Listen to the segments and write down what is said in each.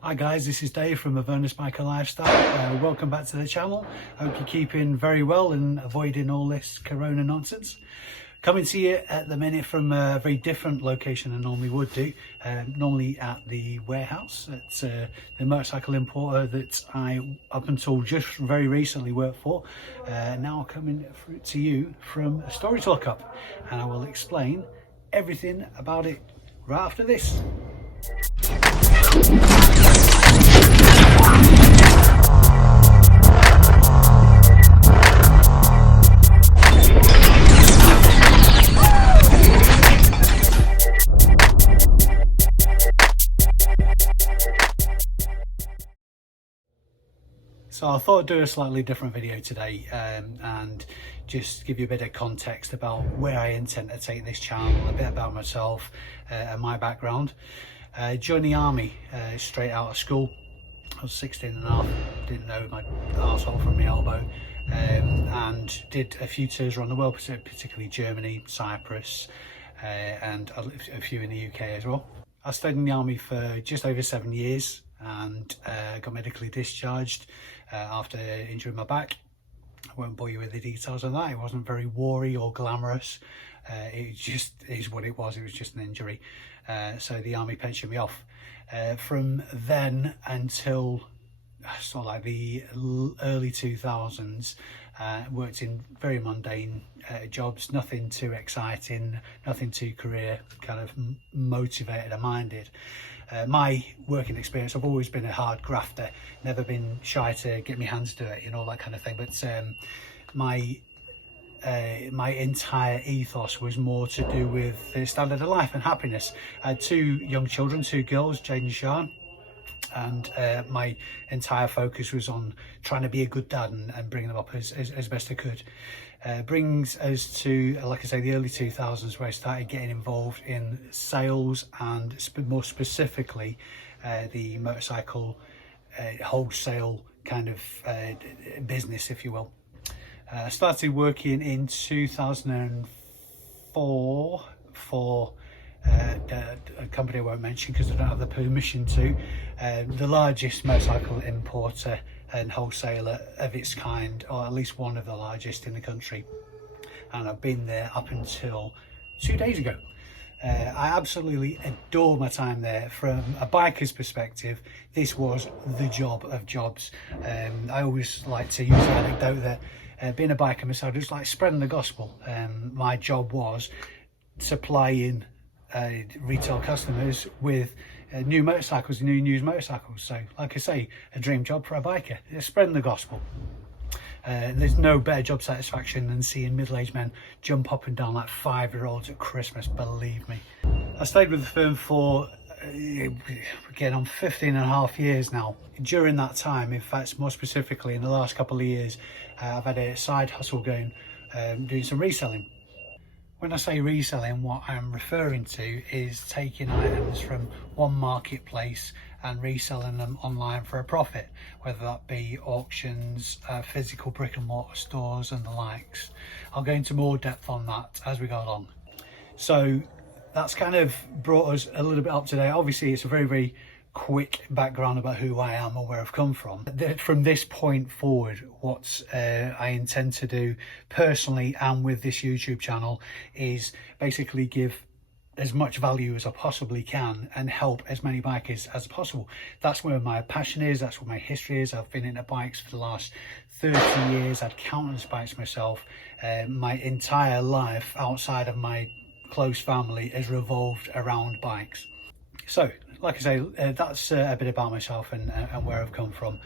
Hi guys, this is Dave from Avernus Biker Lifestyle. Welcome back to the channel. Hope you're keeping very well and avoiding all this corona nonsense. Coming to you at the minute from a very different location than I normally would do. Normally at the warehouse at the motorcycle importer that I, up until just very recently, worked for. Now coming to you from a Story Talk Up, and I will explain everything about it right after this. So I thought I'd do a slightly different video today and just give you a bit of context about where I intend to take this channel, a bit about myself and my background. Joined the army straight out of school. I was 16 and a half, didn't know my arsehole from my elbow, and did a few tours around the world, particularly Germany, Cyprus, and a few in the UK as well. I stayed in the army for just over 7 years and got medically discharged after injuring my back. I won't bore you with the details of that. It wasn't very wary or glamorous. It just is what it was. It was just an injury. So the army pensioned me off. From then until sort of like the early 2000s, worked in very mundane jobs, nothing too exciting, nothing too career kind of motivated or minded. My working experience, I've always been a hard grafter, never been shy to get my hands dirty and all that kind of thing, but my entire ethos was more to do with the standard of life and happiness. I had 2 young children, 2 girls, Jade and Sean, and my entire focus was on trying to be a good dad and bring them up as best I could. Brings us to, like I say, the early 2000s, where I started getting involved in sales and more specifically the motorcycle wholesale kind of business, if you will. I started working in 2004 for a company I won't mention because I don't have the permission to, the largest motorcycle importer and wholesaler of its kind, or at least one of the largest in the country, and I've been there up until 2 days ago. I absolutely adore my time there. From a biker's perspective, this was the job of jobs. I always like to use the anecdote that being a biker myself, just like spreading the gospel. My job was supplying retail customers with new motorcycles, new used motorcycles. So like I say, a dream job for a biker, it's spreading the gospel. There's no better job satisfaction than seeing middle-aged men jump up and down like 5-year-olds at Christmas, believe me. I stayed with the firm for again on 15 and a half years now. During that time, in fact more specifically in the last couple of years, I've had a side hustle going, doing some reselling. When I say reselling, what I'm referring to is taking items from one marketplace and reselling them online for a profit, whether that be auctions, physical brick and mortar stores and the likes. I'll go into more depth on that as we go along. So that's kind of brought us a little bit up to date. Obviously it's a very, very quick background about who I am and where I've come from. From this point forward, what I intend to do personally and with this YouTube channel is basically give as much value as I possibly can and help as many bikers as possible. That's where my passion is, that's where my history is. I've been into bikes for the last 30 years, I'd countless bikes myself. My entire life outside of my close family has revolved around bikes. So like I say, that's a bit about myself and where I've come from.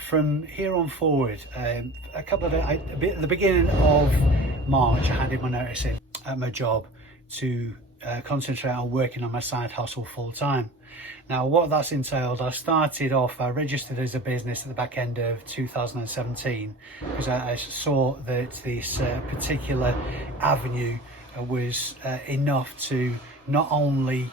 From here on forward, at the beginning of March, I handed my notice in at my job to concentrate on working on my side hustle full time. Now what that's entailed, I registered as a business at the back end of 2017 because I saw that this particular avenue was enough to not only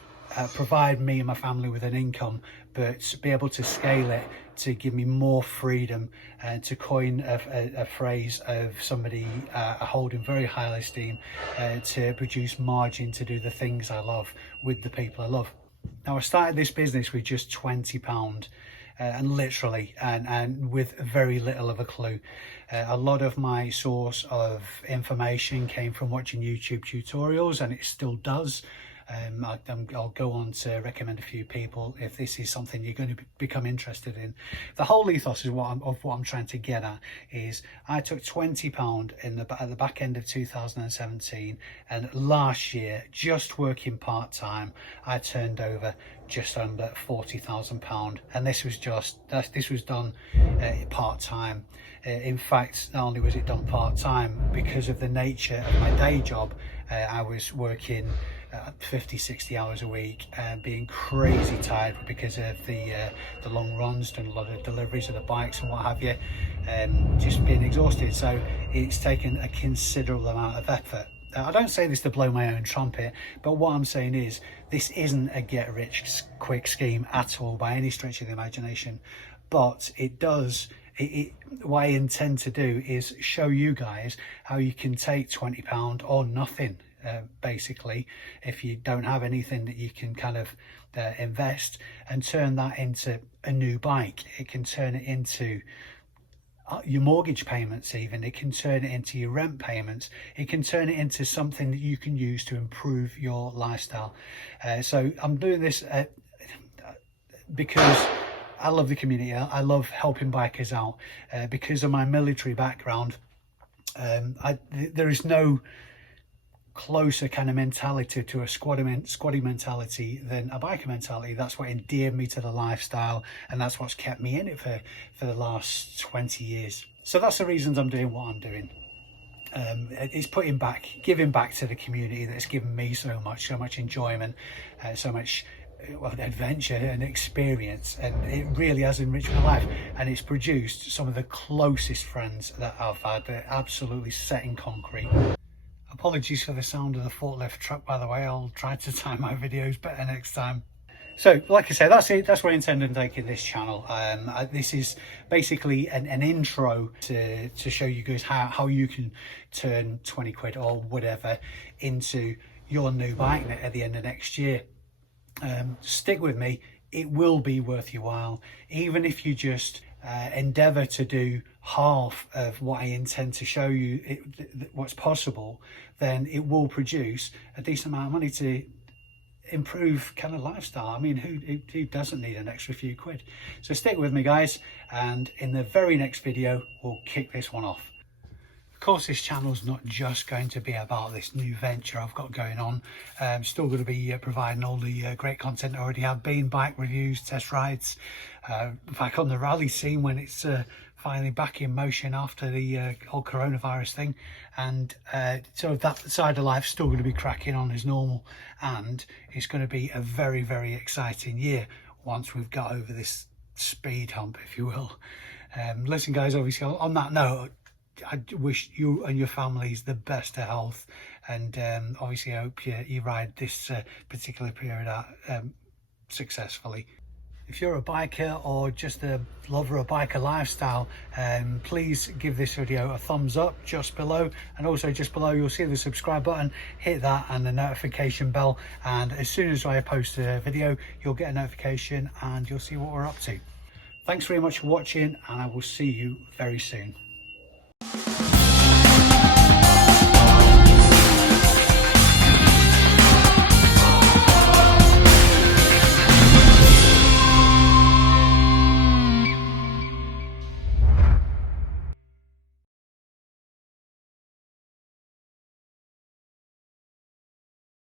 provide me and my family with an income, but be able to scale it to give me more freedom, and to coin a phrase of somebody I hold in very high esteem, to produce margin to do the things I love with the people I love. Now I started this business with just £20 and literally and with very little of a clue. A lot of my source of information came from watching YouTube tutorials, and it still does. I'll go on to recommend a few people if this is something you're going to become interested in. The whole ethos is what I'm trying to get at is I took £20 at the back end of 2017, and last year, just working part-time, I turned over just under £40,000, and this was done part-time. In fact, not only was it done part-time, because of the nature of my day job, I was working 50-60 hours a week and being crazy tired because of the long runs, doing a lot of deliveries of the bikes and what have you, just being exhausted. So it's taken a considerable amount of effort. I don't say this to blow my own trumpet, but what I'm saying is this isn't a get rich quick scheme at all by any stretch of the imagination, but it does what I intend to do is show you guys how you can take £20 or nothing, basically, if you don't have anything that you can kind of invest, and turn that into a new bike. It can turn it into your mortgage payments, even. It can turn it into your rent payments. It can turn it into something that you can use to improve your lifestyle. So I'm doing this because I love the community. I love helping bikers out. Because of my military background, there is no closer kind of mentality to a squatty mentality than a biker mentality. That's what endeared me to the lifestyle, and that's what's kept me in it for the last 20 years. So that's the reasons I'm doing what I'm doing. It's giving back to the community that's given me so much enjoyment, so much adventure and experience, and it really has enriched my life, and it's produced some of the closest friends that I've had. They're absolutely set in concrete. Apologies for the sound of the forklift truck, by the way. I'll try to time my videos better next time. So, like I said, that's it. That's what I intend on taking this channel. This is basically an intro to show you guys how you can turn 20 quid or whatever into your new bike at the end of next year. Stick with me. It will be worth your while, even if you just endeavour to do half of what I intend to show you, what's possible. Then it will produce a decent amount of money to improve kind of lifestyle. I mean, who doesn't need an extra few quid? So stick with me, guys, and in the very next video we'll kick this one off. Of course, this channel's not just going to be about this new venture I've got going on. I'm still going to be providing all the great content I already have been: bike reviews, test rides, back on the rally scene when it's finally back in motion after the whole coronavirus thing, and so that side of life still going to be cracking on as normal, and it's going to be a very, very exciting year once we've got over this speed hump, if you will. Listen, guys, obviously on that note, I wish you and your families the best of health, and obviously I hope you ride this particular period out successfully. If you're a biker or just a lover of biker lifestyle, please give this video a thumbs up just below, and also just below you'll see the subscribe button. Hit that and the notification bell, and as soon as I post a video you'll get a notification and you'll see what we're up to. Thanks very much for watching, and I will see you very soon.